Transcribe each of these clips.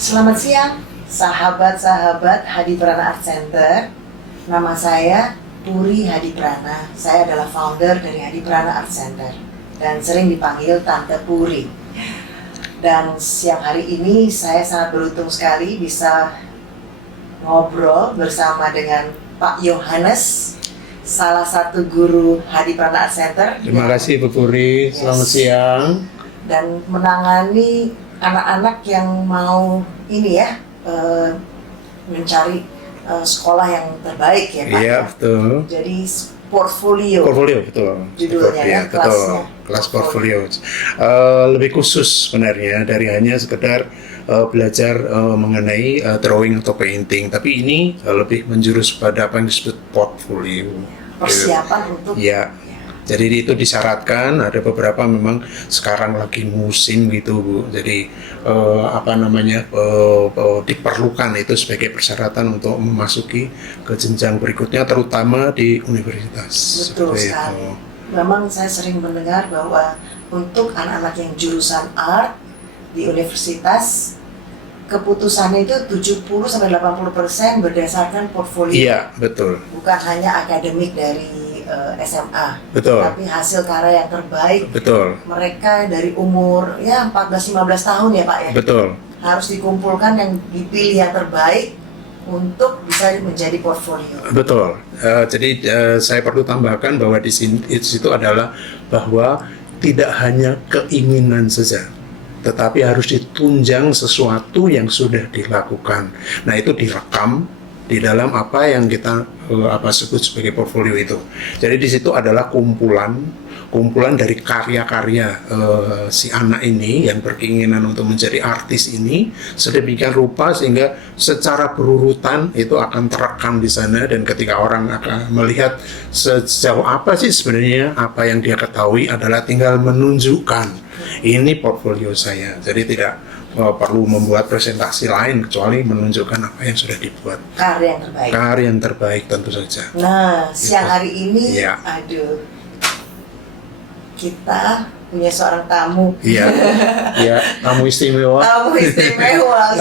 Selamat siang, sahabat-sahabat Hadi Prana Art Center. Nama saya Puri Hadi Prana. Saya adalah founder dari Hadi Prana Art Center dan sering dipanggil Tante Puri. Dan siang hari ini saya sangat beruntung sekali bisa ngobrol bersama dengan Pak Yohanes, salah satu guru Hadi Prana Art Center. Terima kasih Bu Puri, selamat siang. Dan menangani anak-anak yang mau mencari sekolah yang terbaik ya Pak. Iya betul. Jadi portfolio. Portfolio betul. Judulnya ya, kelasnya. Kelas portfolio. Lebih khusus sebenarnya dari hanya sekedar belajar mengenai drawing atau painting, tapi ini lebih menjurus pada apa yang disebut portfolio. Persiapan untuk. Ya. Jadi itu disyaratkan, ada beberapa memang sekarang lagi musim gitu Bu. Jadi diperlukan itu sebagai persyaratan untuk memasuki ke jenjang berikutnya, terutama di universitas. Betul sekali. Memang saya sering mendengar bahwa untuk anak-anak yang jurusan art di universitas, keputusannya itu 70-80% berdasarkan portfolio. Iya, betul. Bukan hanya akademik dari SMA, betul. Tapi hasil karya yang terbaik. Betul. Mereka dari umur 14-15 tahun ya Pak ya. Betul. Harus dikumpulkan yang dipilih yang terbaik untuk bisa menjadi portfolio. Betul. Jadi saya perlu tambahkan bahwa di situ adalah bahwa tidak hanya keinginan saja, tetapi harus ditunjang sesuatu yang sudah dilakukan. Nah itu direkam di dalam apa yang kita sebut sebagai portfolio itu. Jadi di situ adalah kumpulan dari karya-karya si anak ini yang berkeinginan untuk menjadi artis ini sedemikian rupa sehingga secara berurutan itu akan terekam di sana, dan ketika orang akan melihat sejauh apa sih sebenarnya apa yang dia ketahui adalah tinggal menunjukkan ini portfolio saya. Jadi tidak perlu membuat presentasi lain kecuali menunjukkan apa yang sudah dibuat. Karya yang terbaik. Karya yang terbaik tentu saja. Nah, siang hari ini, ya. Kita punya seorang tamu. Iya, ya, tamu istimewa. Tamu istimewa.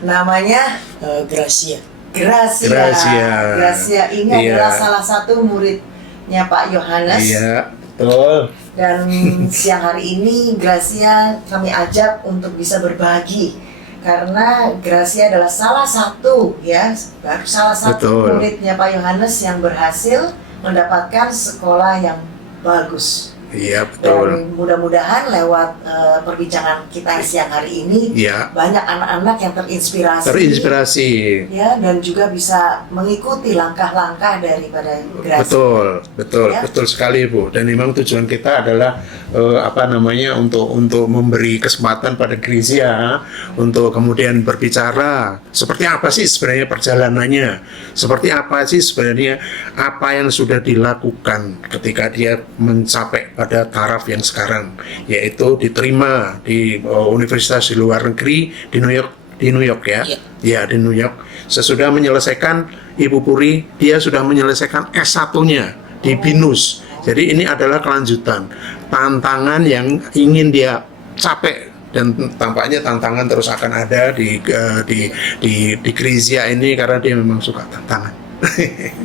Namanya Gracia. Gracia ini adalah salah satu muridnya Pak Yohanes. Iya, betul. Dan siang hari ini Gracia kami ajak untuk bisa berbagi, karena Gracia adalah salah satu Betul. muridnya Pak Yohanes yang berhasil mendapatkan sekolah yang bagus. Iya, betul. Dan mudah-mudahan lewat perbincangan kita siang hari ini, banyak anak-anak yang terinspirasi, ya, dan juga bisa mengikuti langkah-langkah daripada Gracia. Betul sekali Bu. Dan memang tujuan kita adalah untuk memberi kesempatan pada Gracia untuk kemudian berbicara seperti apa sih sebenarnya perjalanannya, seperti apa sih sebenarnya apa yang sudah dilakukan ketika dia mencapai pada taraf yang sekarang, yaitu diterima di universitas di luar negeri di New York ya. Ya, di New York. Sesudah menyelesaikan, Ibu Puri, dia sudah menyelesaikan S1-nya di BINUS. Jadi ini adalah kelanjutan tantangan yang ingin dia capai, dan tampaknya tantangan terus akan ada di Gracia ini karena dia memang suka tantangan.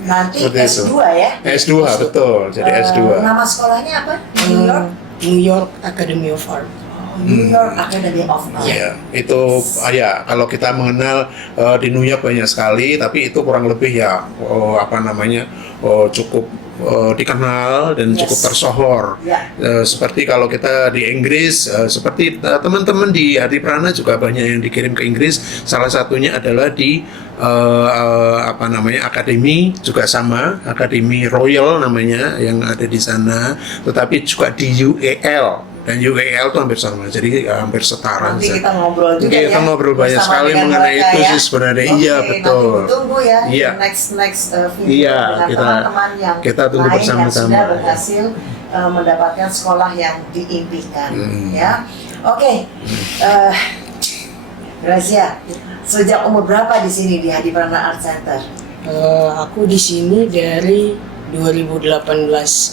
Nanti S2 ya? S2, betul. Jadi S2. Nama sekolahnya apa? New York Academy of Art. New York Academy of Art. Ya, itu kalau kita mengenal di New York banyak sekali, tapi itu kurang lebih cukup dikenal dan cukup tersohor. Seperti kalau kita di Inggris, seperti teman-teman di Hadi Prana juga banyak yang dikirim ke Inggris. Salah satunya adalah di akademi juga sama, Akademi Royal namanya yang ada di sana, tetapi juga di UAL. Dan UAL itu hampir sama, jadi hampir setara. Nanti kita ngobrol juga kita ngobrol banyak sekali mengenai itu sih sebenarnya. Iya, betul. Nanti tunggu ya next video dengan teman-teman yang kita tunggu lain bersama-sama. yang sudah berhasil mendapatkan sekolah yang diimpikan. Ya, oke. Gracia, sejak umur berapa di sini di Hadi Prana Art Center? Aku di sini dari 2018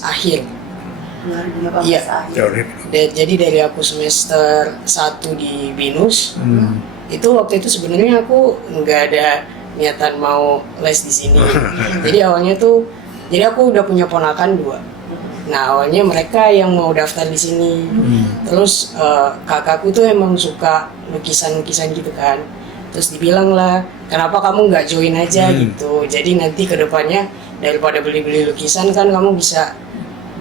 akhir. 2018 Iya. akhir. Jadi dari aku semester 1 di BINUS, itu waktu itu sebenarnya aku nggak ada niatan mau les di sini. Jadi awalnya tuh, jadi aku udah punya ponakan 2. Nah awalnya mereka yang mau daftar di sini. Terus kakakku tuh emang suka lukisan-lukisan gitu kan. Terus dibilang lah, kenapa kamu nggak join aja gitu. Jadi nanti kedepannya daripada beli-beli lukisan kan kamu bisa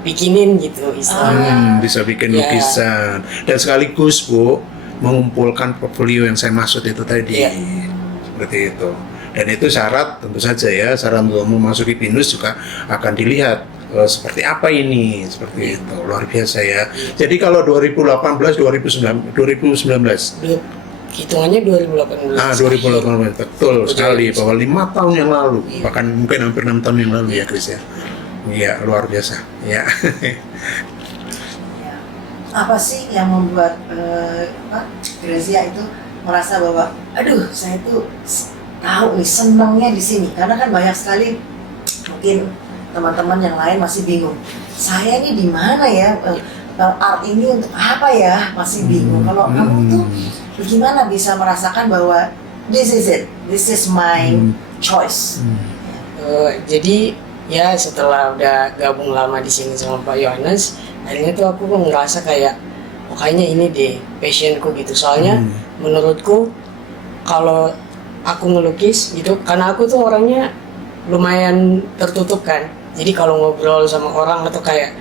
bikinin gitu istilahnya. Bisa bikin Ya. lukisan dan sekaligus Bu mengumpulkan portfolio yang saya maksud itu tadi. Iya. Seperti itu. Dan itu syarat tentu saja ya, syarat untuk memasuki BINUS juga akan dilihat seperti apa ini, seperti itu. Luar biasa ya. Jadi kalau 2018 2019 Hitungannya 2018. 2018 betul sekali, bahwa 5 tahun yang lalu, bahkan mungkin hampir 6 tahun yang lalu ya Chris ya. Iya, luar biasa ya. Ya. Apa sih yang membuat Grezia itu merasa bahwa aduh saya tuh tahu nih senangnya di sini, karena kan banyak sekali mungkin teman-teman yang lain masih bingung, saya ini di mana ya, art ini untuk apa ya, masih bingung. Kalau kamu tuh gimana bisa merasakan bahwa this is it, this is my choice. Jadi ya setelah udah gabung lama di sini sama Pak Yohanes, akhirnya tuh aku ngerasa kayak kayaknya ini deh passionku gitu. Soalnya menurutku kalau aku ngelukis gitu, karena aku tuh orangnya lumayan tertutup kan. Jadi kalau ngobrol sama orang atau kayak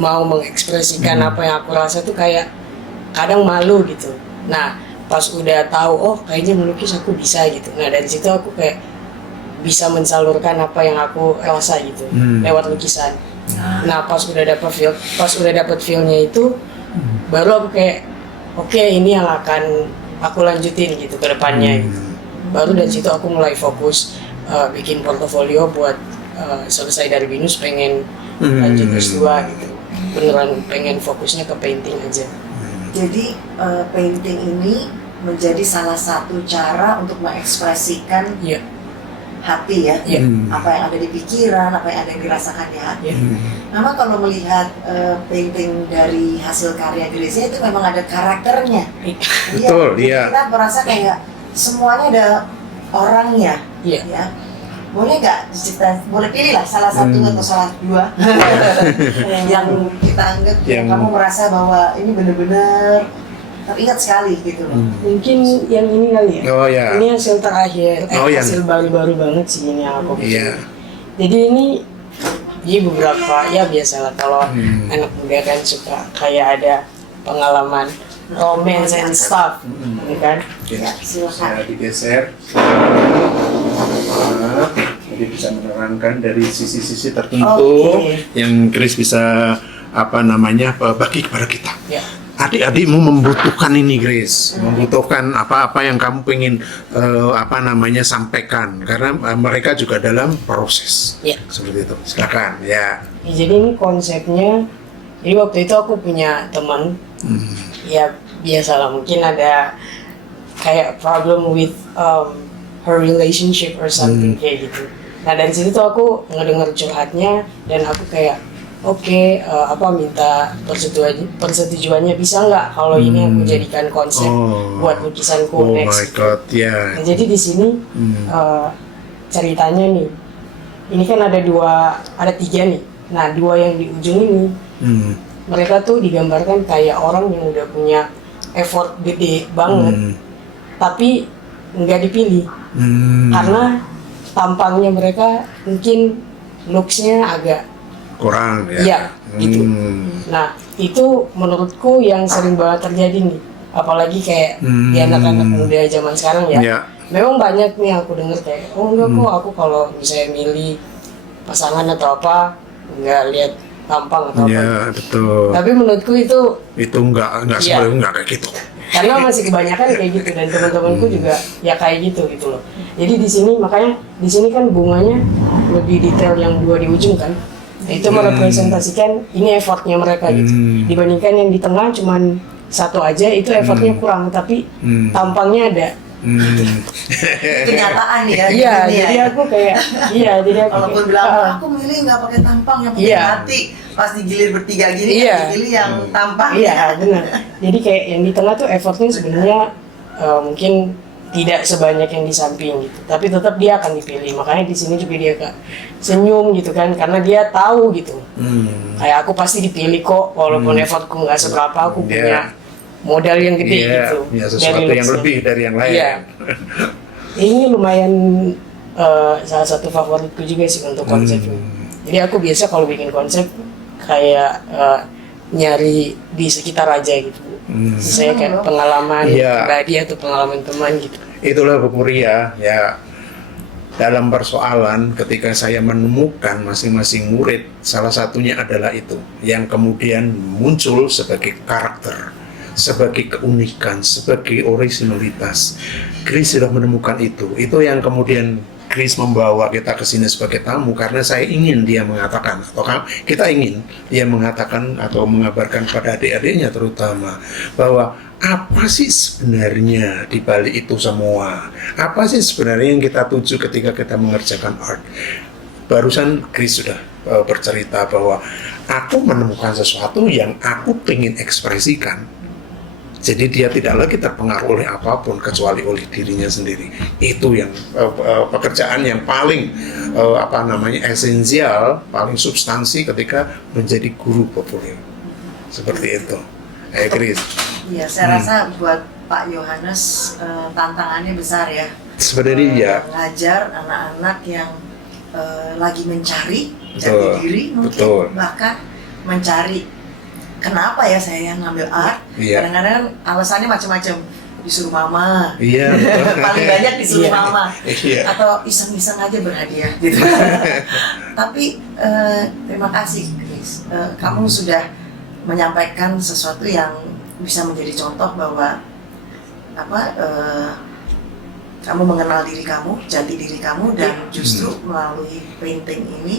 mau mengekspresikan apa yang aku rasa tuh kayak kadang malu gitu. Nah pas udah tahu oh kayaknya melukis aku bisa gitu. Nah dari situ aku kayak bisa mensalurkan apa yang aku rasa gitu lewat lukisan. Nah pas udah dapet feel-nya itu, baru aku kayak oke, ini yang akan aku lanjutin gitu ke depannya gitu. Baru dari situ aku mulai fokus bikin portofolio buat selesai dari BINUS pengen lanjut S2 gitu. Beneran pengen fokusnya ke painting aja. Jadi painting ini menjadi salah satu cara untuk mengekspresikan Iya. hati ya, Iya. apa yang ada di pikiran, apa yang ada yang dirasakan di hati. Memang kalau melihat painting dari hasil karya Grezia itu memang ada karakternya. Betul, Jadi iya. kita merasa kayak semuanya ada orangnya. Iya. Ya. Boleh nggak diceritain? Boleh pilih lah salah satu atau salah 2 yang kita anggap yang kamu merasa bahwa ini benar-benar teringat sekali gitu loh. Mungkin yang ini kali ya. Oh ya. Ini hasil terakhir, yang- hasil baru-baru banget sih ini yang aku bikin. Iya. Jadi ini beberapa ya biasalah kalau anak muda kan suka kayak ada pengalaman romance and stuff, ya kan? Ya, silakan. Bisa digeser. Jadi bisa menerangkan dari sisi-sisi tertentu yang Chris bisa bagi kepada kita. Ya. Adik-adikmu membutuhkan ini, Grace. Membutuhkan apa-apa yang kamu pengen sampaikan, karena mereka juga dalam proses. Ya. Seperti itu. Silakan. Ya. Ya, jadi ini konsepnya. Jadi waktu itu aku punya teman, ya biasalah mungkin ada kayak problem with her relationship or something kayak gitu. Nah dari situ tuh aku ngedenger curhatnya dan aku kayak minta persetujuannya bisa nggak kalau ini aku jadikan konsep buat lukisanku Oh next. my God, ya. Nah, jadi di sini ceritanya nih, ini kan ada 3 nih. Nah 2 yang di ujung ini, mereka tuh digambarkan kayak orang yang udah punya effort gede banget, tapi nggak dipilih karena tampangnya mereka mungkin looks-nya agak Kurang ya. iya gitu. Nah itu menurutku yang sering banget terjadi nih, apalagi kayak di anak-anak muda zaman sekarang ya. Ya. Memang banyak nih aku denger kayak enggak kok aku kalau misalnya milih pasangan atau apa nggak lihat tampang atau apa. Ya, betul. Tapi menurutku itu Enggak Iya. sebenarnya enggak kayak gitu. karena masih kebanyakan kayak gitu dan teman-temanku juga ya kayak gitu loh. Jadi di sini makanya di sini kan bunganya lebih detail yang 2 di ujung kan. Nah, itu merepresentasikan ini effortnya mereka gitu. Dibandingkan yang di tengah cuman 1 aja itu effortnya kurang tapi tampangnya ada. Kenyataan ya. Iya, gini jadi ya. aku kayak jadi aku Walaupun kayak, bilang aku milih nggak pakai tampang yang pakai Iya. hati, Pas digilir bertiga gini, Iya. dipilih yang tampak. Iya benar. Jadi kayak yang di tengah tuh effortnya sebenarnya mungkin tidak sebanyak yang di samping gitu. Tapi tetap dia akan dipilih. Makanya di sini juga dia Kak senyum gitu kan, karena dia tahu gitu. Kayak aku pasti dipilih kok, walaupun effortku nggak seberapa, aku punya modal yang gede gitu. Iya, sesuatu yang looks-nya. lebih dari yang lain. Iya. Ini lumayan salah satu favoritku juga sih untuk konsep ini. Jadi aku biasa kalau bikin konsep kayak nyari di sekitar aja gitu. Saya kayak pengalaman Iya. pribadi atau pengalaman teman gitu. Itulah Bu Puri ya, dalam persoalan ketika saya menemukan masing-masing murid, salah satunya adalah itu yang kemudian muncul sebagai karakter, sebagai keunikan, sebagai originalitas. Chris sudah menemukan itu yang kemudian Chris membawa kita ke sini sebagai tamu, karena saya ingin dia mengatakan, atau kita ingin dia mengatakan atau mengabarkan pada adik-adiknya terutama, bahwa apa sih sebenarnya di balik itu semua? Apa sih sebenarnya yang kita tuju ketika kita mengerjakan art? Barusan Chris sudah bercerita bahwa aku menemukan sesuatu yang aku ingin ekspresikan. Jadi dia tidak lagi terpengaruh oleh apapun kecuali oleh dirinya sendiri. Itu yang pekerjaan yang paling esensial, paling substansi ketika menjadi guru populer. Seperti itu. Chris. Iya, saya rasa buat Pak Yohanes tantangannya besar ya. Sebenarnya ya. Mengajar anak-anak yang lagi mencari jati Betul, diri mungkin, betul. bahkan mencari kenapa ya saya ngambil art. Iya. Kadang-kadang alasannya macam-macam, disuruh mama. Iya, betul. Paling banyak disuruh Iya. mama. Iya. Atau iseng-iseng aja berhadiah gitu. Tapi terima kasih Chris, kamu sudah menyampaikan sesuatu yang bisa menjadi contoh bahwa kamu mengenal diri kamu, jati diri kamu, dan justru melalui painting ini,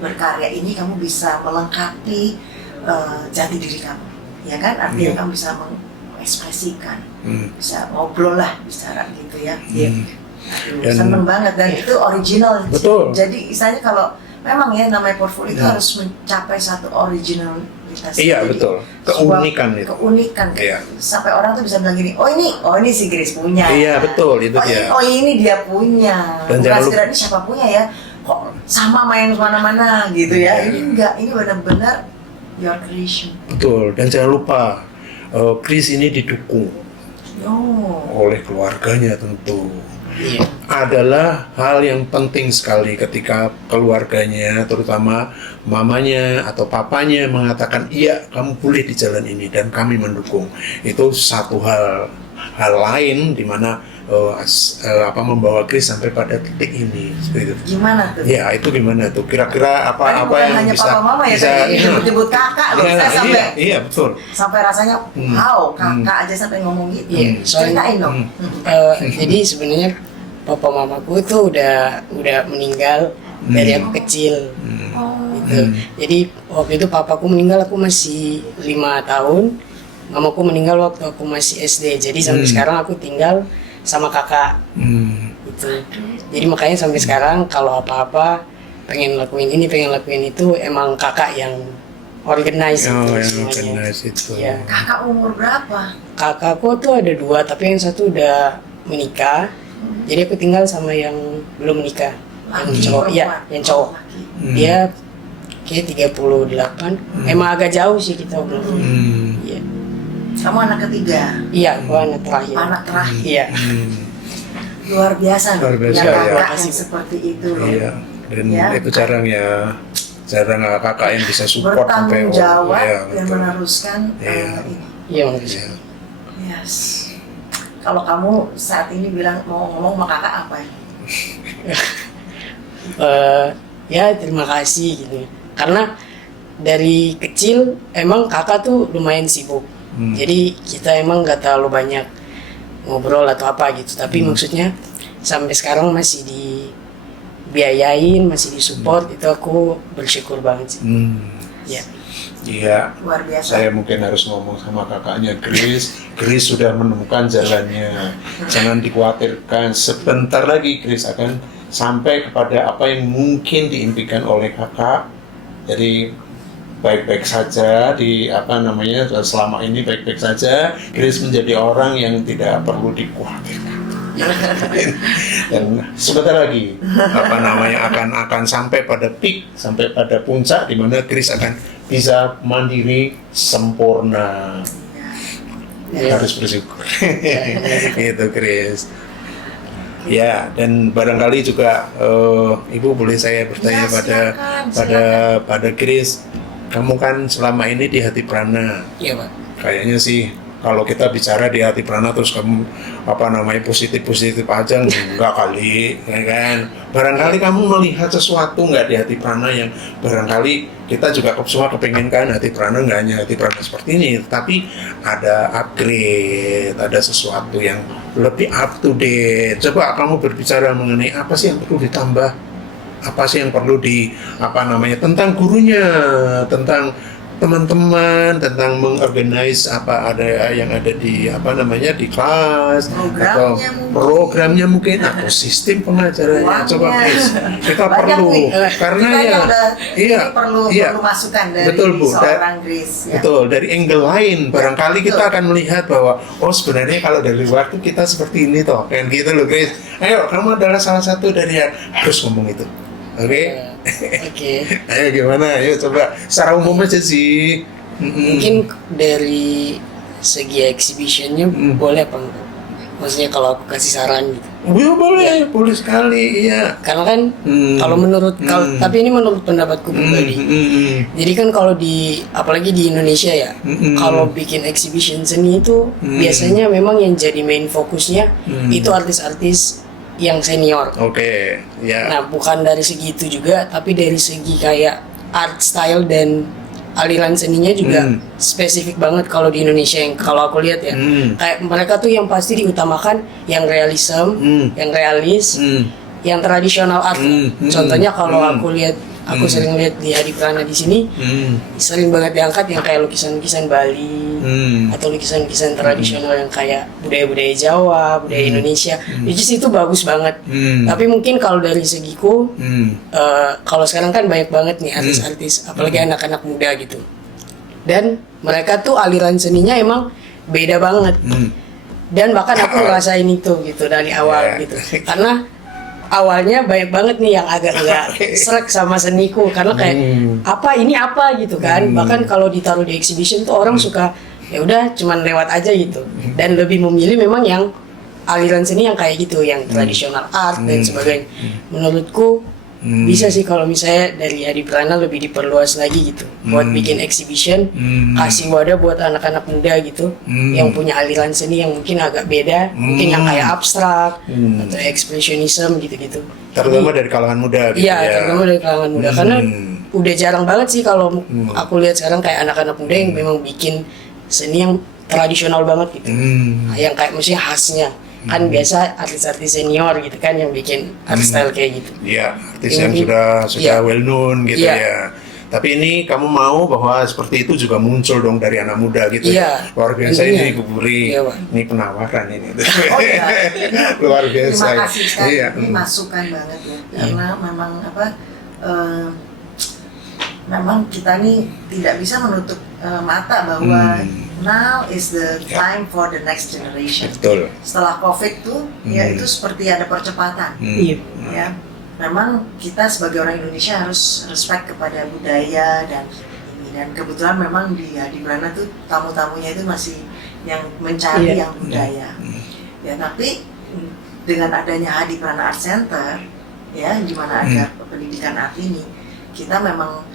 berkarya ini kamu bisa melengkapi jati diri kamu, ya kan? Artinya kamu bisa mengekspresikan, bisa ngobrol lah, bicara gitu ya. Dan- Seneng banget, dan itu original. Betul. Jadi istilahnya kalau memang ya namanya portfolio itu Ya. harus mencapai satu originalitas. Iya, Jadi, betul. sebuah Keunikan itu. Keunikan. Iya. Sampai orang tuh bisa bilang gini, oh ini si Grace punya. Iya, betul, itu dia. Ini dia punya. Dan Bukan jangan lupa- sekedar ini siapa punya ya. Kok sama main mana-mana gitu ya. Iya. Ini enggak, ini benar-benar your creation. Betul. Dan jangan lupa, Chris ini didukung Oh. oleh keluarganya tentu. Iya. Adalah hal yang penting sekali ketika keluarganya, terutama mamanya atau papanya mengatakan iya kamu boleh di jalan ini dan kami mendukung. Itu satu hal lain di mana membawa Chris sampai pada titik ini. Seperti itu. Gimana tuh? Ya itu gimana tuh? Kira-kira Tadi apa bukan yang hanya bisa papa mama ya, tadi nyebut kakak loh. Iya, Saya sampai iya, betul. sampai rasanya wow, kakak aja sampai ngomong gitu. Iya, soalnya- Ceritain dong. Jadi sebenarnya papa mamaku itu udah meninggal dari aku kecil Oh. gitu. Jadi waktu itu papaku meninggal aku masih 5 tahun, mamaku meninggal waktu aku masih SD. Jadi sampai sekarang aku tinggal sama kakak gitu. Jadi makanya sampai sekarang kalau apa-apa pengen lakuin ini, pengen lakuin itu, emang kakak yang organize Oh, itu yang semuanya. organize itu. Iya. Kakak umur berapa? Kakakku tuh ada 2, tapi yang satu udah menikah. Jadi aku tinggal sama yang belum menikah, yang Laki, cowok. Iya, perempuan? yang cowok. Laki. Dia kayak 38. Emang agak jauh sih kita belum. Iya. Kamu anak ketiga, Iya, aku anak terakhir. anak terakhir. Iya. Luar biasa nih, Luar biasa, punya ya. kakak Makasih. yang seperti itu loh. Iya, dan Ya. itu jarang kakak yang bisa support sampai Bertanggung jawab iya, dan betul. meneruskan Iya. ini. Iya, makasih. Iya. Yes. Kalau kamu saat ini bilang mau ngomong sama kakak apa ya? Ya terima kasih gitu. Karena dari kecil emang kakak tuh lumayan sibuk. Jadi kita emang nggak terlalu banyak ngobrol atau apa gitu. Tapi maksudnya sampai sekarang masih dibiayain, masih disupport. Itu aku bersyukur banget sih. Ya. Iya, Luar biasa. saya mungkin harus ngomong sama kakaknya Grace. Grace sudah menemukan jalannya. Jangan dikhawatirkan. Sebentar lagi Grace akan sampai kepada apa yang mungkin diimpikan oleh kakak. Jadi baik-baik saja di selama ini baik-baik saja. Grace menjadi orang yang tidak perlu dikhawatirkan. Dan sebentar lagi akan sampai pada peak, sampai pada puncak di mana Grace akan bisa mandiri sempurna. Harus bersyukur. Gitu Grace. Ya, dan barangkali juga Ibu boleh saya bertanya pada Grace, kamu kan selama ini di Hati Prana. Iya, Pak. Kayaknya sih kalau kita bicara di Hati Prana terus kamu positif aja, enggak kali, ya kan? Barangkali kamu melihat sesuatu nggak di Hati Prana yang barangkali kita juga semua kepengen kan Hati Prana nggak hanya Hati Prana seperti ini, tapi ada upgrade, ada sesuatu yang lebih up to date. Coba kamu berbicara mengenai apa sih yang perlu ditambah, apa sih yang perlu tentang gurunya, tentang teman-teman, tentang mengorganize yang ada di di kelas, atau programnya mungkin, atau sistem pengajarannya. Coba please, kita perlu karena perlu masukan dari betul, Bu, seorang Grace. Betul, dari angle lain barangkali kita akan melihat bahwa sebenarnya kalau dari luar tuh kita seperti ini toh, kan gitu loh Grace. Ayo, kamu adalah salah satu dari yang harus ngomong itu. Oke. Ayo gimana? Ayo coba secara umum aja sih. Mungkin dari segi exhibitionnya boleh apa enggak? Maksudnya kalau aku kasih saran gitu. Boleh sekali, iya. Karena kan kalau tapi ini menurut pendapatku pribadi. Jadi kan kalau apalagi di Indonesia ya, kalau bikin exhibition seni itu biasanya memang yang jadi main fokusnya itu artis-artis yang senior. Oke, ya. Nah, bukan dari segi itu juga, tapi dari segi kayak art style dan aliran seninya juga spesifik banget kalau di Indonesia yang kalau aku lihat ya. Kayak mereka tuh yang pasti diutamakan yang realism, yang realis, yang tradisional art. Contohnya kalau aku lihat, aku sering lihat di Hadi Prana di sini, sering banget diangkat yang kayak lukisan-lukisan Bali atau lukisan-lukisan tradisional yang kayak budaya-budaya Jawa, budaya Indonesia. Which is itu bagus banget. Tapi mungkin kalau dari segiku, kalau sekarang kan banyak banget nih artis-artis, apalagi anak-anak muda gitu. Dan mereka tuh aliran seninya emang beda banget. Dan bahkan aku ngerasain itu gitu dari awal gitu. Karena awalnya banyak banget nih yang agak srek sama seniku karena kayak ini apa gitu kan. Bahkan kalau ditaruh di exhibition tuh orang suka ya udah cuman lewat aja gitu, dan lebih memilih memang yang aliran seni yang kayak gitu, yang tradisional art dan sebagainya. Menurutku bisa sih kalau misalnya dari Hadi Prana lebih diperluas lagi gitu buat bikin exhibition, kasih wadah buat anak-anak muda gitu yang punya aliran seni yang mungkin agak beda, mungkin yang kayak abstrak atau expressionism gitu-gitu. Terutama dari kalangan muda gitu ya. Iya, terutama dari kalangan muda karena udah jarang banget sih kalau aku lihat sekarang kayak anak-anak muda yang memang bikin seni yang tradisional banget gitu. Yang kayak maksudnya khasnya. Kan biasa artis-artis senior gitu kan yang bikin art style kayak gitu. Iya, artis yang sudah well known gitu ya. Tapi ini kamu mau bahwa seperti itu juga muncul dong dari anak muda gitu. Luar biasa ini Bu Puri. Ini penawaran ini. Luar biasa. Terima kasih sekali. Ini masukan banget ya. Karena memang memang kita nih tidak bisa menutup mata bahwa now is the time for the next generation. Betul. Setelah COVID tuh, ya itu seperti ada percepatan. Ya, memang kita sebagai orang Indonesia harus respect kepada budaya dan kebetulan memang di Prana tuh tamu-tamunya itu masih yang mencari yang budaya. Ya, tapi dengan adanya Hadi Prana Art Center, ya, di mana ada pendidikan art ini, kita memang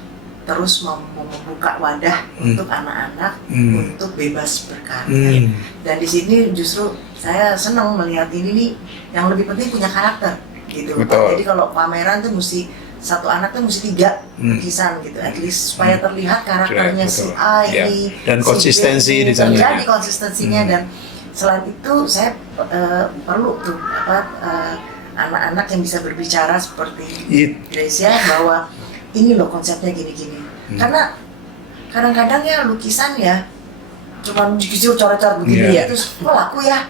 terus membuka wadah untuk anak-anak untuk bebas berkarya. Dan di sini justru saya senang melihat ini nih, yang lebih penting punya karakter gitu. Jadi kalau pameran tuh mesti satu anak tuh mesti 3 lukisan gitu, at least supaya terlihat karakternya si A ini dan konsistensi di sana. Jadi konsistensinya dan selain itu saya perlu tuh anak-anak yang bisa berbicara seperti Grace ya, bahwa ini loh konsepnya gini-gini. Karena kadang-kadang ya lukisan ya cuma dikisir coret-coret begini terus laku ya.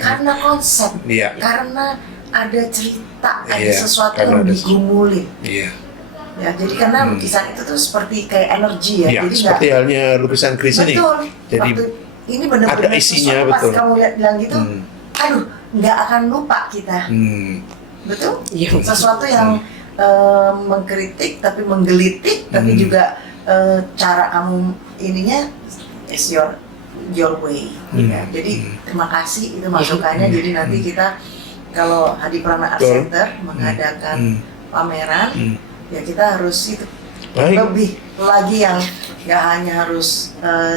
Karena konsep, karena ada cerita, ada sesuatu yang digumulin. Ya, jadi karena lukisan itu tuh seperti kayak energi ya. Ya, Jadi seperti halnya lukisan Chris ini. betul. Jadi Waktu ini benar-benar ada isinya, sesuatu, betul. Pas kamu lihat bilang gitu, aduh, nggak akan lupa kita. Betul? Iya. Sesuatu yang mengkritik tapi menggelitik, tapi juga cara kamu ininya is your way. Ya. Jadi terima kasih itu masukannya. Jadi nanti kita kalau Hadi Prana Art Betul. Center mengadakan pameran, ya kita harus itu Baik. lebih lagi yang nggak hanya harus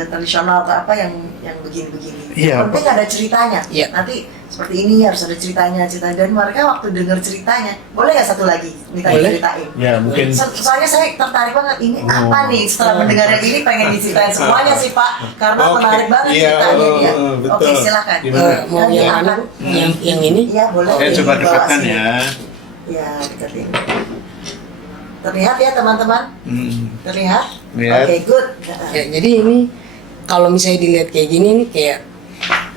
tradisional atau apa yang begini-begini. Iya, Penting ada ceritanya. Iya. Nanti seperti ini harus ada ceritanya dan mereka waktu dengar ceritanya, boleh nggak satu lagi minta Boleh. diceritain? Ya, mungkin Soalnya saya tertarik banget ini apa nih setelah mendengar yang ini pengen diceritain semuanya sih Pak karena Oke. menarik banget Iya, ceritanya dia. betul. Oke silakan. Gimana? Mau Nanti yang akan- yang ini? Iya boleh. saya coba Dibawa dekatkan sini. ya. Ya deketin. Terlihat ya teman-teman? Terlihat? Lihat. Oke good. Ya, jadi ini kalau misalnya dilihat kayak gini ini kayak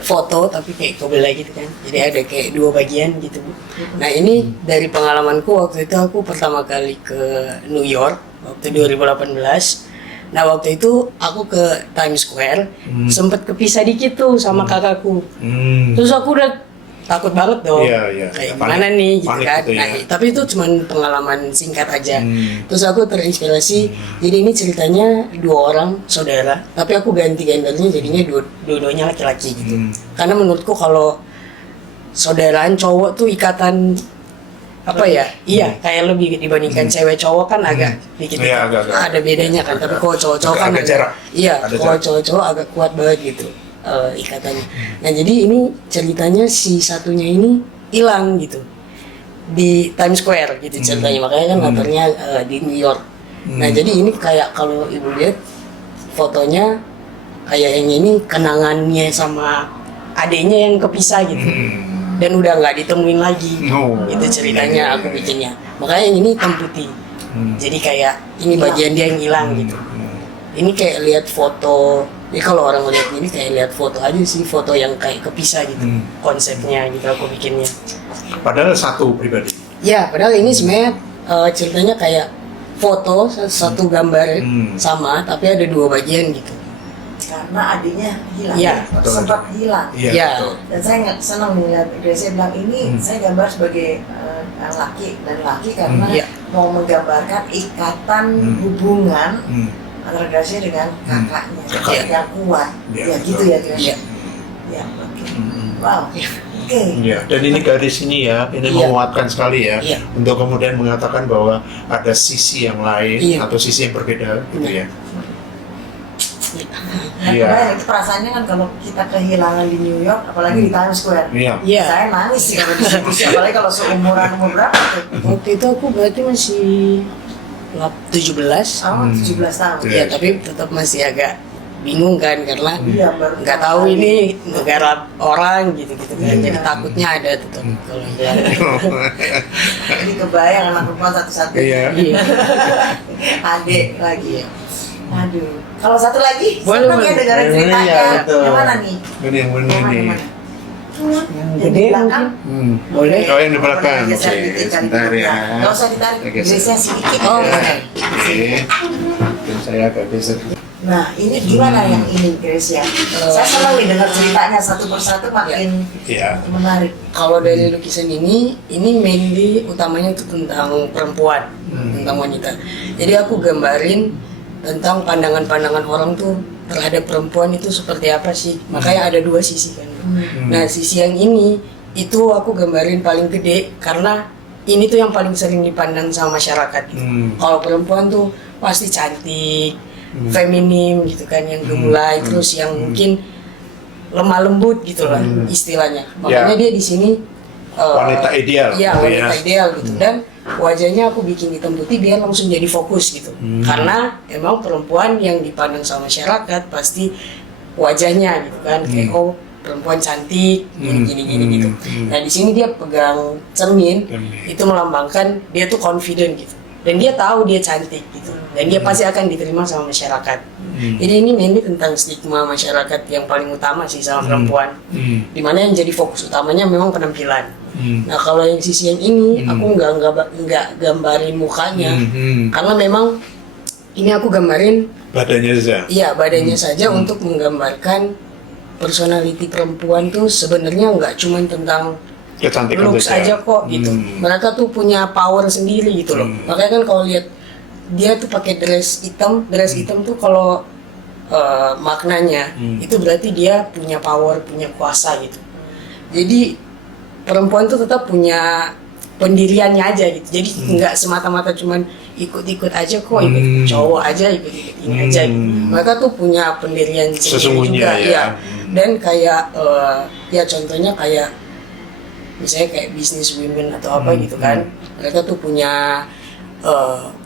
foto tapi kayak kebelah gitu kan. Jadi ada kayak dua bagian gitu Bu. Nah ini dari pengalamanku waktu itu aku pertama kali ke New York waktu 2018. Nah waktu itu aku ke Times Square sempet kepisah dikit tuh sama kakakku. Terus aku udah takut banget dong. Iya, iya. Kayak Panik- gimana nih gitu panik kan. gitu ya. Nah, tapi itu cuma pengalaman singkat aja. Terus aku terinspirasi. Jadi ini ceritanya dua orang saudara, tapi aku ganti gendernya jadinya dua-duanya laki-laki gitu. Karena menurutku kalau saudaraan cowok tuh ikatan apa ya? Iya, kayak lebih dibandingkan cewek cowok kan agak dikit Iya, agak-agak. ada bedanya kan. Tapi kalau cowok-cowok kan Agak jarak. Iya, Ada kalau jarak. cowok-cowok agak kuat banget gitu ikatannya. Nah jadi ini ceritanya si satunya ini hilang gitu di Times Square gitu ceritanya, makanya kan latarnya di New York. Nah jadi ini kayak kalau ibu lihat fotonya kayak yang ini kenangannya sama adiknya yang kepisah gitu dan udah nggak ditemuin lagi. Oh. Itu ceritanya aku bikinnya, makanya yang ini hitam putih. Jadi kayak ini bagian dia yang hilang gitu. Ini kayak lihat foto. Jadi kalau orang lihat ini kayak lihat foto aja sih, foto yang kayak kepisah gitu. Konsepnya gitu aku bikinnya. Padahal satu pribadi. Ya, padahal ini sebenarnya ceritanya kayak foto satu gambar sama, tapi ada dua bagian gitu. Karena adiknya hilang. Iya. Sempat hilang. Iya. Ya. Betul. Dan saya nggak senang melihat Gracia bilang ini saya gambar sebagai laki dan laki karena Iya. mau menggambarkan ikatan hubungan antara Gracia dengan kakaknya Kakak. yang kuat. Iya, Ya betul. gitu ya Gracia. Iya. Ya, oke. Wow. Oke. Iya, dan ini garis ini ya, ini Iya. menguatkan sekali ya, Iya. untuk kemudian mengatakan bahwa ada sisi yang lain Iya. atau sisi yang berbeda, gitu ya. Nah, Iya. kebayang itu perasaannya kan kalau kita kehilangan di New York, apalagi di Times Square. Iya. Iya. Saya nangis sih kalau di situ, sih. Apalagi kalau seumuran umur berapa tuh? Waktu itu aku berarti masih 17. Oh, 17 tahun. Iya. Ya, tapi tetap masih agak bingung kan karena Iya, baru nggak pertama tahu kali. ini negara orang gitu-gitu kan. Iya. Jadi takutnya ada tetap kalau hilang. Jadi kebayang anak perempuan satu-satunya. Iya. Iya. Adik lagi. Aduh. Kalau satu lagi, Boleh, senang ya boleh. dengerin Boleh, ceritanya. ya, betul. Yang mana nih? Ini yang mana Yang mana, ini? yang mana? Yang Gede di belakang? Boleh. Oh, yang di belakang. Geser Oke, dikit kali sebentar di ya. belakang. Nggak usah ditarik, Oke, geser sedikit. Oh, aja. oke. Oke. Dan saya agak geser. Nah, ini gimana yang ini, Grace ya? Saya senang nih dengar ceritanya satu persatu makin Iya. menarik. Kalau dari lukisan ini mainly utamanya itu tentang perempuan, tentang wanita. Jadi aku gambarin tentang pandangan-pandangan orang tuh terhadap perempuan itu seperti apa sih. Makanya ada dua sisi kan. Nah sisi yang ini itu aku gambarin paling gede karena ini tuh yang paling sering dipandang sama masyarakat gitu. Kalau perempuan tuh pasti cantik, feminim gitu kan, yang gemulai, terus yang mungkin lemah lembut gitu lah istilahnya. Makanya dia di sini Wanita ideal. Iya, gitu wanita ideal gitu. Dan wajahnya aku bikin hitam putih biar langsung jadi fokus gitu. Karena emang perempuan yang dipandang sama masyarakat pasti wajahnya gitu kan, kayak oh perempuan cantik gini gitu. Nah di sini dia pegang cermin, itu melambangkan dia tuh confident gitu. dan dia tahu dia cantik gitu, dan dia pasti akan diterima sama masyarakat. Jadi ini mainly tentang stigma masyarakat yang paling utama sih sama perempuan, dimana yang jadi fokus utamanya memang penampilan. Nah kalau yang sisi yang ini aku nggak gambarin mukanya, karena memang ini aku gambarin badannya saja. Iya badannya saja untuk menggambarkan personality perempuan tuh sebenarnya nggak cuma tentang Kecantikan looks aja kok gitu. Mereka tuh punya power sendiri gitu loh. Makanya kan kalau lihat dia tuh pakai dress hitam tuh kalau maknanya itu berarti dia punya power, punya kuasa gitu. Jadi perempuan tuh tetap punya pendiriannya aja gitu. Jadi nggak semata-mata cuman ikut-ikut aja kok, ikut cowok aja, ikut-ikut ini aja gitu. Mereka tuh punya pendirian sendiri juga ya. Dan kayak ya contohnya kayak misalnya kayak business women atau apa gitu kan, mereka tuh punya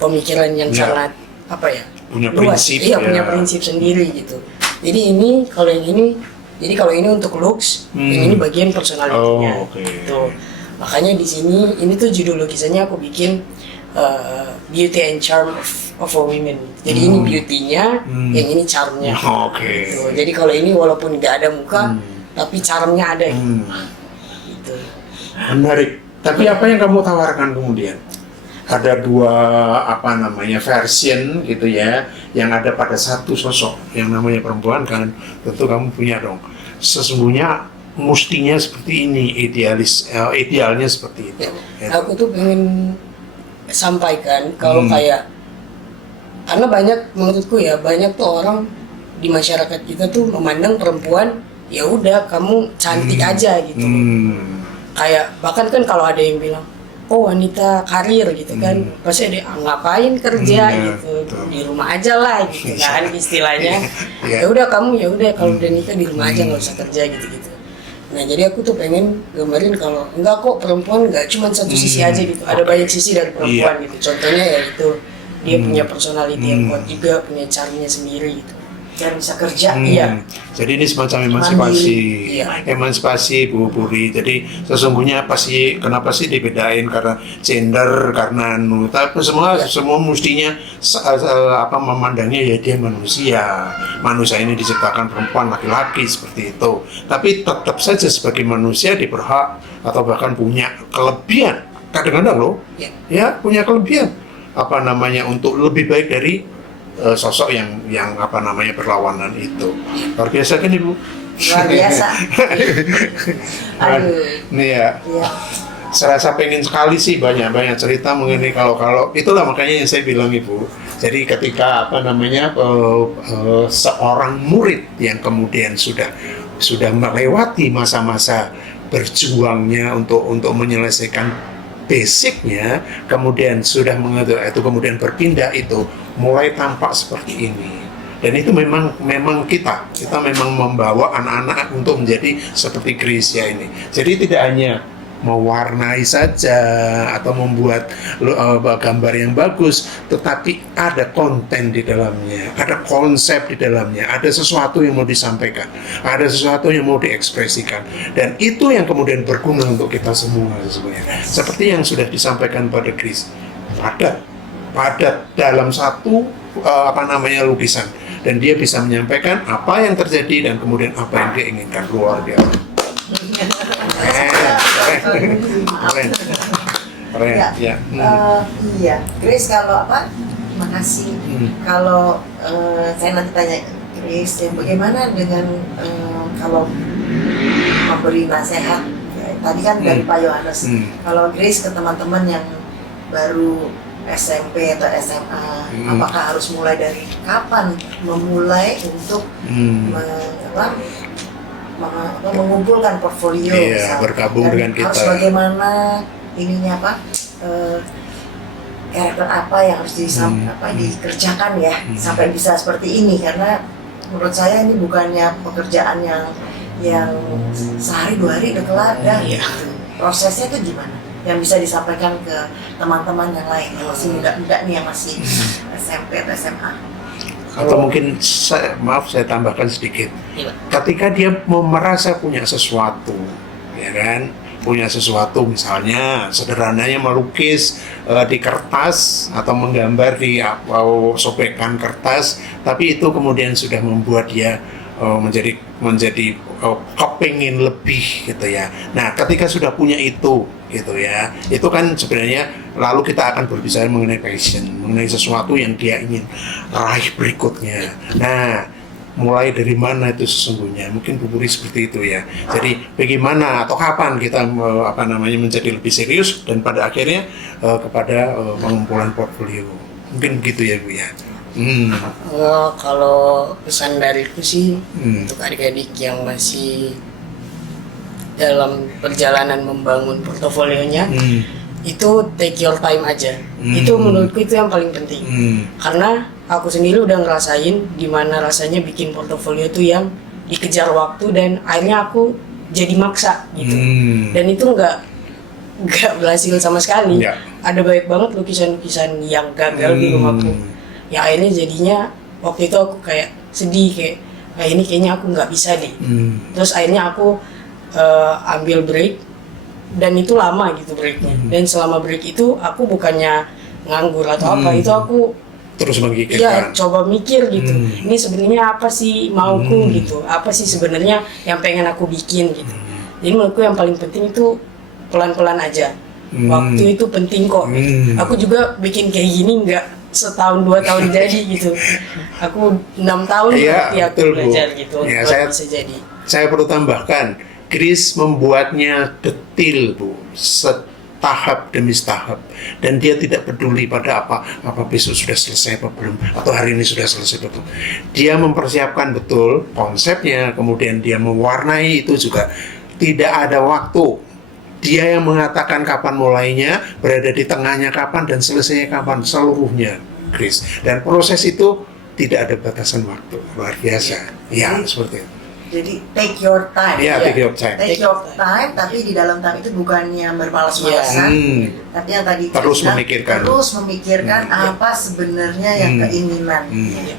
pemikiran yang sangat apa ya, punya luas, prinsip, punya prinsip sendiri gitu. Jadi ini kalau yang ini, jadi kalau ini untuk looks, yang ini bagian personality-nya gitu. Makanya di sini ini tuh judul lukisannya aku bikin beauty and charm of a women. Jadi ini beauty-nya, yang ini charm-nya. Gitu. Jadi kalau ini walaupun nggak ada muka, tapi charm-nya ada gitu. Menarik. Tapi apa yang kamu tawarkan kemudian? Ada dua version gitu ya, yang ada pada satu sosok yang namanya perempuan kan, tentu kamu punya dong. Sesungguhnya mestinya seperti ini, idealnya seperti itu. Aku tuh pengen sampaikan kalau kayak, karena banyak menurutku ya, banyak tuh orang di masyarakat kita tuh memandang perempuan ya udah kamu cantik aja gitu. Kayak bahkan kan kalau ada yang bilang, oh wanita karir gitu kan, pasti ada ngapain kerja gitu, di rumah aja lah gitu kan istilahnya. Ya udah kamu ya udah kalau udah nikah di rumah aja, nggak usah kerja gitu. Nah jadi aku tuh pengen gambarin kalau enggak kok, perempuan nggak cuma satu sisi aja gitu, ada banyak sisi dari perempuan gitu. Contohnya ya itu dia punya personality yang kuat juga, punya caranya sendiri gitu. Dan bisa kerja. Iya. Jadi ini semacam emansipasi Bu Puri. Jadi sesungguhnya kenapa sih dibedain karena gender, karena tapi semua mestinya memandangnya ya dia manusia ini diciptakan perempuan laki-laki seperti itu. Tapi tetap saja sebagai manusia diberhak atau bahkan punya kelebihan. Kadang-kadang loh, ya punya kelebihan untuk lebih baik dari sosok yang berlawanan itu. Luar biasa kan Ibu? Luar biasa. Aduh. Nih ya. Serasa pengen sekali sih banyak cerita mengenai kalau itulah makanya yang saya bilang Ibu. Jadi ketika seorang murid yang kemudian sudah melewati masa-masa berjuangnya untuk menyelesaikan basicnya, kemudian sudah kemudian berpindah itu mulai tampak seperti ini. Dan itu memang kita memang membawa anak-anak untuk menjadi seperti Gracia ini. Jadi tidak hanya mewarnai saja atau membuat gambar yang bagus, tetapi ada konten di dalamnya, ada konsep di dalamnya, ada sesuatu yang mau disampaikan, ada sesuatu yang mau diekspresikan, dan itu yang kemudian berguna untuk kita semua sebenarnya. Seperti yang sudah disampaikan pada Grace, padat dalam satu lukisan, dan dia bisa menyampaikan apa yang terjadi dan kemudian apa yang dia inginkan. Luar biasa. Keren. Ya. Iya, Grace kalau terima kasih. Kalau saya nanti tanya Grace, bagaimana dengan kalau memberi nasihat? Tadi kan dari Pak Yohanes. Kalau Grace ke teman-teman yang baru SMP atau SMA, apakah harus mulai dari kapan memulai untuk mengumpulkan portfolio, bergabung dengan kita. Harus bagaimana karakter apa yang harus dikerjakan ya sampai bisa seperti ini, karena menurut saya ini bukannya pekerjaan yang sehari 2 hari udah kelar gitu. Prosesnya itu gimana yang bisa disampaikan ke teman-teman yang lain yang masih muda-muda nih, yang masih SMP atau SMA? Atau mungkin saya tambahkan sedikit. Ketika dia merasa punya sesuatu, ya kan, punya sesuatu, misalnya sederhananya melukis di kertas atau menggambar di sobekan kertas, tapi itu kemudian sudah membuat dia menjadi kepingin lebih gitu ya. Nah, ketika sudah punya itu gitu ya, itu kan sebenarnya lalu kita akan berbicara mengenai passion, mengenai sesuatu yang dia ingin raih berikutnya. Nah, mulai dari mana itu sesungguhnya? Mungkin Bu Puri seperti itu ya. Jadi bagaimana atau kapan kita menjadi lebih serius dan pada akhirnya kepada pengumpulan portfolio. Mungkin begitu ya Bu ya. Kalau pesan dariku sih untuk adik-adik yang masih dalam perjalanan membangun portofolionya, itu take your time aja. Itu menurutku itu yang paling penting. Karena aku sendiri udah ngerasain gimana rasanya bikin portofolio itu yang dikejar waktu dan akhirnya aku jadi maksa gitu. Dan itu nggak berhasil sama sekali. Ada banyak banget lukisan-lukisan yang gagal di rumahku. Ya akhirnya jadinya waktu itu aku kayak sedih, kayak ini kayaknya aku nggak bisa deh. Terus akhirnya aku ambil break, dan itu lama gitu breaknya. Dan selama break itu aku bukannya nganggur atau apa, itu aku terus memikirkan. Ya coba mikir gitu. Ini sebenarnya apa sih mauku gitu? Apa sih sebenarnya yang pengen aku bikin gitu? Jadi menurutku yang paling penting itu pelan-pelan aja. Waktu itu penting kok. Aku juga bikin kayak gini nggak setahun 2 tahun jadi gitu. Aku 6 tahun berarti aku belajar gitu. Ya, bisa jadi. Saya perlu tambahkan, Chris membuatnya detil Bu, tahap demi tahap, dan dia tidak peduli pada apa besok sudah selesai apa belum, atau hari ini sudah selesai betul. Dia mempersiapkan betul konsepnya, kemudian dia mewarnai itu juga. Tidak ada waktu. Dia yang mengatakan kapan mulainya, berada di tengahnya kapan, dan selesainya kapan, seluruhnya Chris. Dan proses itu tidak ada batasan waktu, luar biasa. Ya, seperti itu. Jadi take your time. Take your time. Take your time, tapi di dalam time itu bukannya bermalas-malasan, tapi yang tadi terus memikirkan apa sebenarnya yang keinginan,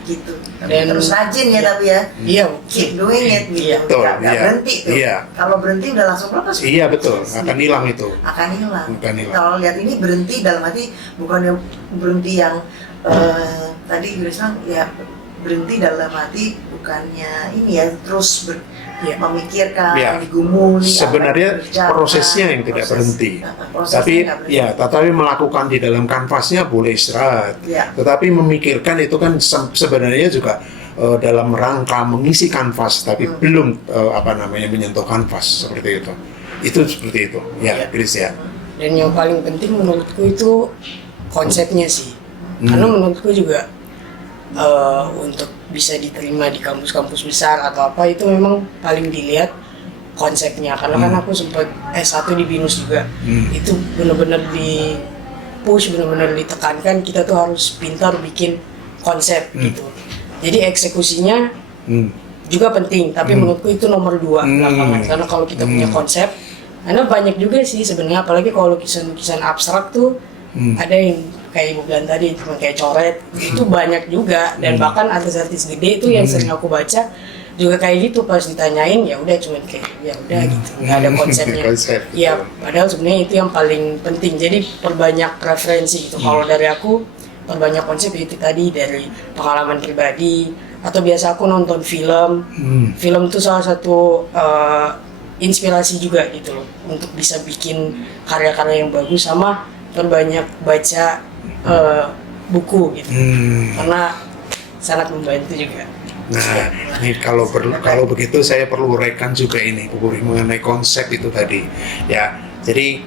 gitu. Dan terus rajin ya, tapi ya. Iya. Keep doing it gitu. Nggak berhenti tuh. Kalau berhenti udah langsung lepas. Iya betul. Akan hilang itu. Akan hilang. Kalau lihat ini berhenti dalam arti bukan berhenti yang tadi Grace bilang ya, berhenti dalam arti bukannya ini ya terus memikirkan, digumuli. Sebenarnya prosesnya yang tidak berhenti. Tetapi melakukan di dalam kanvasnya boleh istirahat. Tetapi memikirkan itu kan sebenarnya juga dalam rangka mengisi kanvas, tapi belum menyentuh kanvas seperti itu. Itu seperti itu. Ya, Chris ya. Dan yang paling penting menurutku itu konsepnya sih. Karena menurutku juga untuk bisa diterima di kampus-kampus besar atau apa itu memang paling dilihat konsepnya. Karena kan aku sempat S1 di BINUS juga. Itu benar-benar di push, benar-benar ditekankan kita tuh harus pintar bikin konsep gitu. Jadi eksekusinya juga penting, tapi menurutku itu nomor 2 belakangan. Karena kalau kita punya konsep, karena banyak juga sih sebenarnya, apalagi kalau lukisan-lukisan abstrak tuh ada yang kayak Ibu bilang tadi cuma kayak coret, itu banyak juga. Dan bahkan artis-artis gede itu yang sering aku baca juga kayak gitu, pas ditanyain ya udah cuma kayak ya udah gitu, nggak ada konsepnya. Ya padahal sebenarnya itu yang paling penting. Jadi perbanyak referensi gitu. Kalau dari aku perbanyak konsep itu tadi, dari pengalaman pribadi atau biasa aku nonton film. Film itu salah satu inspirasi juga gitu loh untuk bisa bikin karya-karya yang bagus, sama perbanyak baca buku gitu, karena sangat membantu juga. Nah, ini kalau begitu saya perlu rekan juga ini Bu Puri mengenai konsep itu tadi. Ya, jadi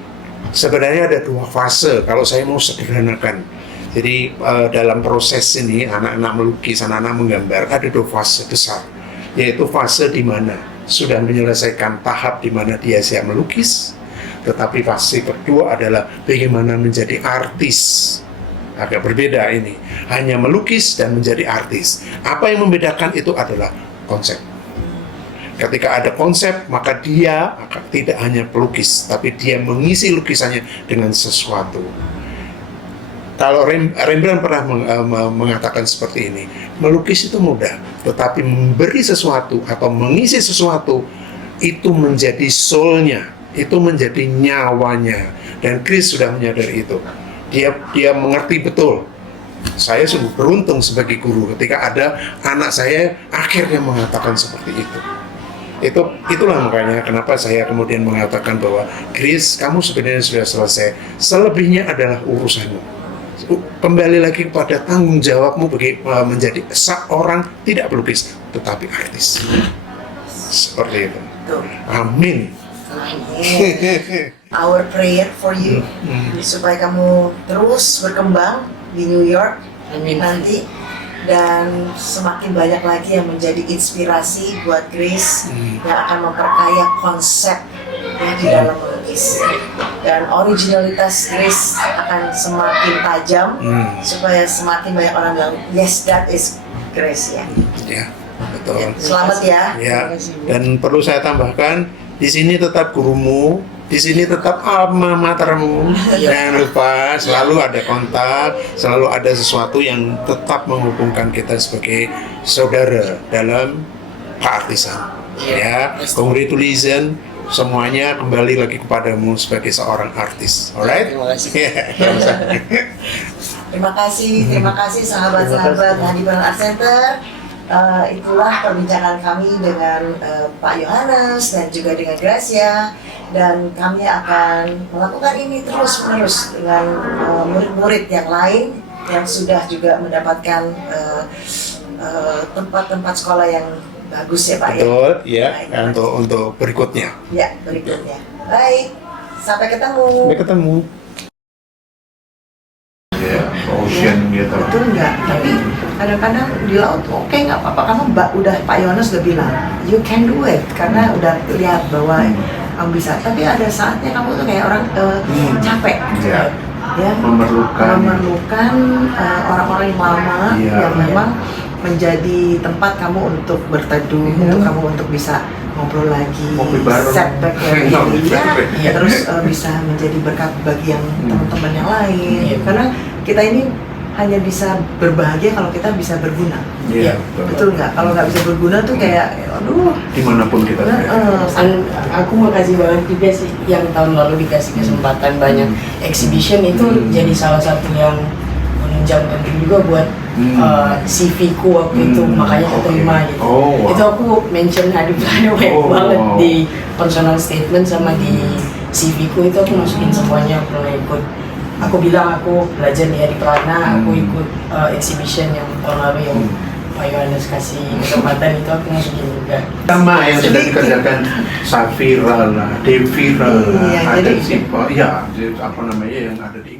sebenarnya ada 2 fase kalau saya mau sederhanakan. Jadi dalam proses ini anak-anak melukis, anak-anak menggambar ada 2 fase besar, yaitu fase di mana sudah menyelesaikan tahap di mana dia siap melukis, tetapi fase kedua adalah bagaimana menjadi artis. Agak berbeda ini, hanya melukis dan menjadi artis. Apa yang membedakan itu adalah konsep. Ketika ada konsep, maka dia tidak hanya pelukis, tapi dia mengisi lukisannya dengan sesuatu. Kalau Rembrandt pernah mengatakan seperti ini, melukis itu mudah, tetapi memberi sesuatu atau mengisi sesuatu itu menjadi soul-nya, itu menjadi nyawanya, dan Chris sudah menyadari itu. Dia mengerti betul. Saya sungguh beruntung sebagai guru ketika ada anak saya akhirnya mengatakan seperti itu. Itulah makanya kenapa saya kemudian mengatakan bahwa Chris, kamu sebenarnya sudah selesai. Selebihnya adalah urusanmu. Kembali lagi kepada tanggung jawabmu menjadi seorang tidak pelukis tetapi artis. Seperti itu. Amin. Our prayer for you supaya kamu terus berkembang di New York nanti, dan semakin banyak lagi yang menjadi inspirasi buat Grace yang akan memperkaya konsep yang di dalam melukis, dan originalitas Grace akan semakin tajam supaya semakin banyak orang bilang yes, that is Grace ya. Ya, betul. Selamat ya. Ya, dan perlu saya tambahkan, di sini tetap gurumu, di sini tetap alma matermu. Jangan lupa selalu ada kontak, selalu ada sesuatu yang tetap menghubungkan kita sebagai saudara dalam keartisan. Ya, congratulations semuanya kembali lagi kepadamu sebagai seorang artis. Alright? Terima kasih sahabat-sahabat Hadi Prana Art Center. Itulah perbincangan kami dengan Pak Yohanes dan juga dengan Gracia, dan kami akan melakukan ini terus-menerus dengan murid-murid yang lain yang sudah juga mendapatkan tempat-tempat sekolah yang bagus ya Pak. Betul, ya, Baik, untuk berikutnya. Ya, berikutnya. Baik, sampai ketemu. Sampai ketemu. Ya, ocean gitu. Betul nggak? Tapi kadang-kadang di laut oke nggak apa-apa, karena udah Pak Yohanes udah bilang you can do it, karena udah lihat bahwa kamu bisa. Tapi ada saatnya kamu tuh kayak orang capek, ya, memerlukan orang-orang yang lama yang memang menjadi tempat kamu untuk berteduh, untuk kamu untuk bisa ngobrol lagi, setback ya, terus bisa menjadi berkat bagi yang teman-teman yang lain. Karena kita ini hanya bisa berbahagia kalau kita bisa berguna. Iya, betul nggak? Kalau nggak bisa berguna tuh kayak, aduh. Dimanapun kita. Aku makasih banget juga sih yang tahun lalu dikasih kesempatan banyak exhibition, itu jadi salah satu yang menunjang penting juga buat CV ku waktu itu, makanya keterima gitu. Itu aku mention Hadi Prana banyak banget di personal statement sama di CV ku, itu aku masukin semuanya. Aku pernah ikut, aku bilang aku belajar di Hadi Prana, aku ikut exhibition yang tahun lalu yang Pak Yohanes kasih kesempatan, itu aku masukin juga. Sama yang sudah dikerjakan Safira lah, Devira lah, ada jadi apa namanya yang ada di